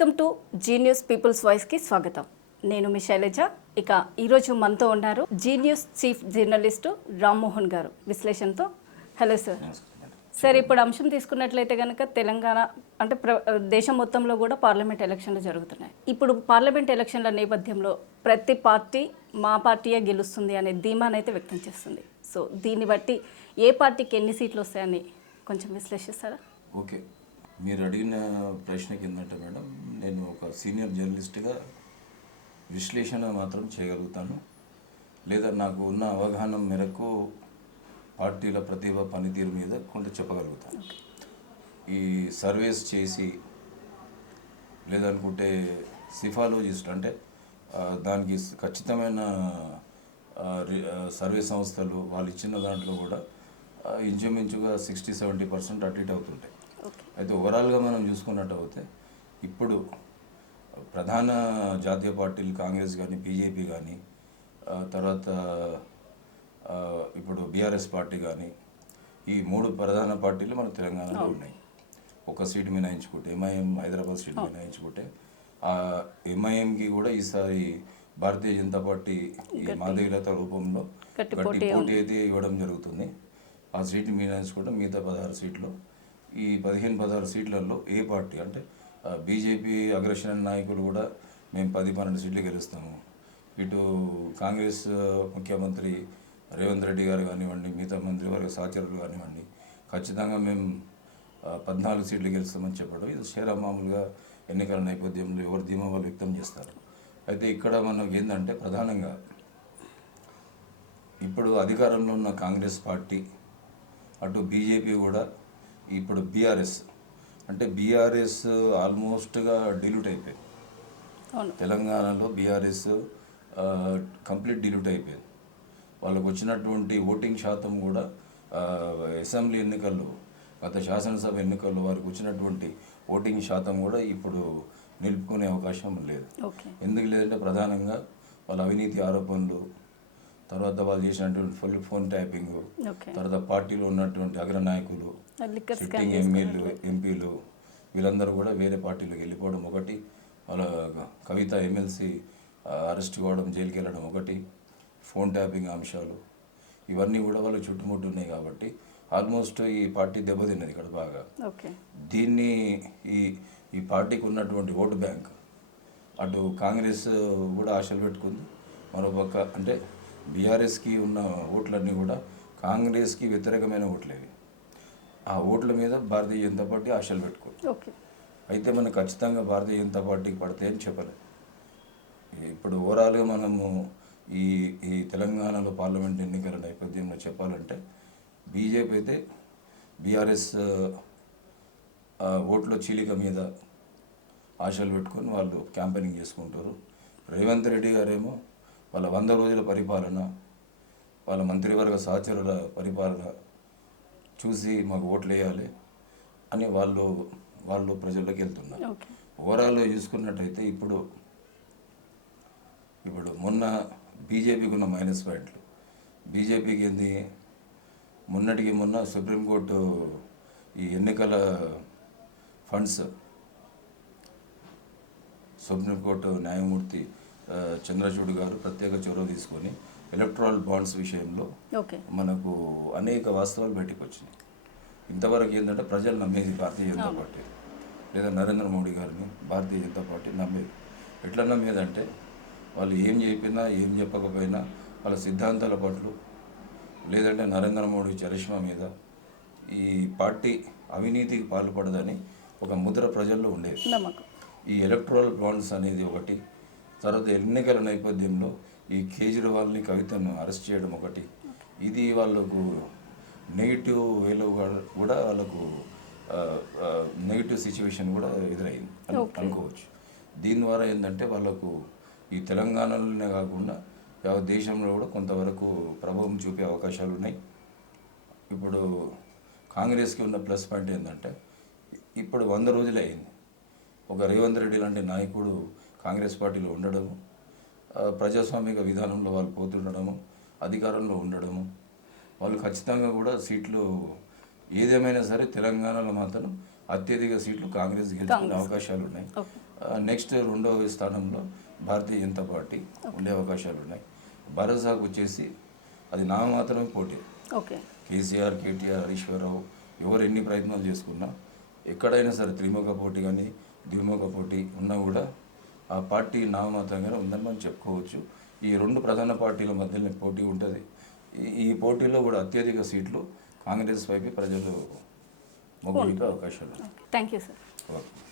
G news peoples వాయిస్కి స్వాగతం. నేను మీ శైలజ. ఇక ఈరోజు మనతో ఉన్నారు Zee News chief journalist Rammohan గారు. విశ్లేషణతో. Hello sir. సార్ ఇప్పుడు అంశం తీసుకున్నట్లయితే కనుక తెలంగాణ అంటే ప్ర దేశం మొత్తంలో కూడా పార్లమెంట్ ఎలక్షన్లు జరుగుతున్నాయి. ఇప్పుడు పార్లమెంట్ ఎలక్షన్ల నేపథ్యంలో ప్రతి పార్టీ మా పార్టీయే గెలుస్తుంది అనే ధీమానైతే వ్యక్తం చేస్తుంది. సో దీన్ని బట్టి ఏ పార్టీకి ఎన్ని సీట్లు వస్తాయని కొంచెం విశ్లేషిస్తారా? ఓకే. మీరు అడిగిన ప్రశ్నకి ఏంటంటే మేడం నేను ఒక సీనియర్ జర్నలిస్ట్గా విశ్లేషణ మాత్రం చేయగలుగుతాను. లేదా నాకు ఉన్న అవగాహన మేరకు పార్టీల ప్రతిభ పనితీరు మీద కొంత చెప్పగలుగుతాను. ఈ సర్వేస్ చేసి లేదనుకుంటే సిఫాలజిస్ట్ అంటే దానికి ఖచ్చితమైన రి- సర్వే సంస్థలు వాళ్ళు ఇచ్చిన దాంట్లో కూడా ఇంచుమించుగా సిక్స్టీ సెవెంటీ పర్సెంట్ అటు ఇటు అవుతుంటాయి. అయితే ఓవరాల్గా మనం చూసుకున్నట్టు అయితే ఇప్పుడు ప్రధాన జాతీయ పార్టీలు కాంగ్రెస్ కానీ బీజేపీ కానీ తర్వాత ఇప్పుడు బీఆర్ఎస్ పార్టీ కానీ ఈ మూడు ప్రధాన పార్టీలు మన తెలంగాణలో ఉన్నాయి. ఒక సీట్ మినాయించుకుంటే ఎంఐఎం హైదరాబాద్ సీట్ మినాయించుకుంటే ఆ ఎంఐఎంకి కూడా ఈసారి భారతీయ జనతా పార్టీ ఈ మాధవీలత రూపంలో గట్టి పోటీ అయితే ఇవ్వడం జరుగుతుంది. ఆ సీట్ మినాయించుకుంటే మిగతా పదహారు సీట్లు ఈ పదిహేను పదహారు సీట్లలో ఏ పార్టీ అంటే బీజేపీ అగ్రషన్ నాయకులు కూడా మేము పది పన్నెండు సీట్లు గెలుస్తాము. ఇటు కాంగ్రెస్ ముఖ్యమంత్రి రేవంత్ రెడ్డి గారు కానివ్వండి మిగతా మంత్రివర్గ సహచరులు కానివ్వండి ఖచ్చితంగా మేము పద్నాలుగు సీట్లు గెలుస్తామని చెప్పడం ఇది షేరా మామూలుగా ఎన్నికల నేపథ్యంలో ఎవరు ధీమా వాళ్ళు వ్యక్తం చేస్తారు. అయితే ఇక్కడ మనం ఏంటంటే ప్రధానంగా ఇప్పుడు అధికారంలో ఉన్న కాంగ్రెస్ పార్టీ అటు బీజేపీ కూడా ఇప్పుడు బీఆర్ఎస్ అంటే బీఆర్ఎస్ ఆల్మోస్ట్గా డిల్యూట్ అయిపోయింది. తెలంగాణలో బీఆర్ఎస్ కంప్లీట్ డిల్యూట్ అయిపోయింది. వాళ్ళకు వచ్చినటువంటి ఓటింగ్ శాతం కూడా అసెంబ్లీ ఎన్నికల్లో గత శాసనసభ ఎన్నికల్లో వారికి వచ్చినటువంటి ఓటింగ్ శాతం కూడా ఇప్పుడు నిలుపుకునే అవకాశం లేదు. ఎందుకు లేదంటే ప్రధానంగా వాళ్ళ అవినీతి ఆరోపణలు తర్వాత వాళ్ళు చేసినటువంటి ఫుల్ ఫోన్ ట్యాపింగ్ తర్వాత పార్టీలో ఉన్నటువంటి అగ్రనాయకులు సిట్టింగ్ ఎమ్మెల్యేలు ఎంపీలు వీళ్ళందరూ కూడా వేరే పార్టీలోకి వెళ్ళిపోవడం ఒకటి వాళ్ళ కవిత ఎమ్మెల్సీ అరెస్ట్ కావడం జైలుకి వెళ్ళడం ఒకటి ఫోన్ ట్యాపింగ్ అంశాలు. ఇవన్నీ కూడా వాళ్ళు చుట్టుముట్టు ఉన్నాయి కాబట్టి ఆల్మోస్ట్ ఈ పార్టీ దెబ్బతిన్నది ఇక్కడ బాగా. దీన్ని ఈ ఈ పార్టీకి ఉన్నటువంటి ఓటు బ్యాంక్ అటు కాంగ్రెస్ కూడా ఆశలు పెట్టుకుంది. మరోపక్క అంటే బీఆర్ఎస్కి ఉన్న ఓట్లన్నీ కూడా కాంగ్రెస్కి వ్యతిరేకమైన ఓట్లేవి. ఆ ఓట్ల మీద భారతీయ జనతా పార్టీ ఆశలు పెట్టుకుంది. ఓకే. అయితే మనకు ఖచ్చితంగా భారతీయ జనతా పార్టీకి పడతాయని చెప్పలేదు ఇప్పుడు ఓవరాల్గా మనము ఈ ఈ తెలంగాణలో పార్లమెంట్ ఎన్నికల నేపథ్యంలో చెప్పాలంటే బీజేపీ అయితే బీఆర్ఎస్ ఓట్ల చీలిక మీద ఆశలు పెట్టుకొని వాళ్ళు క్యాంపెయినింగ్ చేసుకుంటారు. రేవంత్ రెడ్డి గారేమో వాళ్ళ వంద రోజుల పరిపాలన వాళ్ళ మంత్రివర్గ సహచరుల పరిపాలన చూసి మాకు ఓట్లు వేయాలి అని వాళ్ళు వాళ్ళు ప్రజల్లోకి వెళ్తున్నారు. ఓకే. ఓవరాల్గా చూసుకున్నట్టయితే ఇప్పుడు ఇప్పుడు మొన్న బీజేపీకి ఉన్న మైనస్ పాయింట్లు. బీజేపీకి ఏంది? మొన్నటికి మొన్న సుప్రీంకోర్టు ఈ ఎన్నికల ఫండ్స్ సుప్రీంకోర్టు న్యాయమూర్తి చంద్రచూడ్ గారు ప్రత్యేక చొరవ తీసుకొని ఎలక్ట్రాల్ బాండ్స్ విషయంలో మనకు అనేక వాస్తవాలు బయటకు వచ్చినాయి ఇంతవరకు ఏంటంటే ప్రజలు నమ్మేది భారతీయ జనతా పార్టీ. లేదా నరేంద్ర మోడీ గారిని భారతీయ జనతా పార్టీ నమ్మేది. ఎట్లా నమ్మేదంటే వాళ్ళు ఏం చెప్పినా ఏం చెప్పకపోయినా వాళ్ళ సిద్ధాంతాల పట్ల లేదంటే నరేంద్ర మోడీ చరిష్మా మీద ఈ పార్టీ అవినీతికి పాల్పడదని ఒక ముద్ర ప్రజల్లో ఉండేది. ఈ ఎలక్ట్రల్ బాండ్స్ అనేది ఒకటి తర్వాత ఎన్నికల నేపథ్యంలో ఈ కేజ్రీవాల్ని కవితను అరెస్ట్ చేయడం ఒకటి. ఇది వాళ్ళకు నెగిటివ్ వేలో కూడా- వాళ్ళకు నెగిటివ్ సిచ్యువేషన్ కూడా ఎదురైంది. అని అనుకోవచ్చు. దీని ద్వారా ఏంటంటే వాళ్ళకు ఈ తెలంగాణలోనే కాకుండా యావత్ దేశంలో కూడా కొంతవరకు ప్రభావం చూపే అవకాశాలు ఉన్నాయి. ఇప్పుడు కాంగ్రెస్కి ఉన్న ప్లస్ పాయింట్ ఏంటంటే ఇప్పుడు వంద రోజులు అయింది ఒక రేవంత్ రెడ్డి లాంటి నాయకుడు కాంగ్రెస్ పార్టీలో ఉండడము ప్రజాస్వామిక విధానంలో వాళ్ళు పోతుండడము అధికారంలో ఉండడము వాళ్ళు ఖచ్చితంగా కూడా సీట్లు ఏదేమైనా సరే తెలంగాణలో మాత్రం అత్యధిక సీట్లు కాంగ్రెస్ గెలుచుకునే అవకాశాలు ఉన్నాయి. నెక్స్ట్ రెండవ స్థానంలో భారతీయ జనతా పార్టీ ఉండే అవకాశాలు ఉన్నాయి. భరోసాకు వచ్చేసి అది నా మాత్రమే పోటీ. కేసీఆర్ కేటీఆర్ హరీశ్వరరావు ఎవరు ఎన్ని ప్రయత్నాలు చేసుకున్నా ఎక్కడైనా సరే త్రిముఖ పోటీ కానీ ద్విముఖ పోటీ ఉన్నా కూడా ఆ పార్టీ నామమాత్రంగానే ఉందని మనం చెప్పుకోవచ్చు. ఈ రెండు ప్రధాన పార్టీల మధ్యలో పోటీ ఉంటుంది. ఈ- పోటీలో కూడా అత్యధిక సీట్లు కాంగ్రెస్ వైపు ప్రజలు మొగ్గు అవకాశాలు. Thank you sir. ఓకే.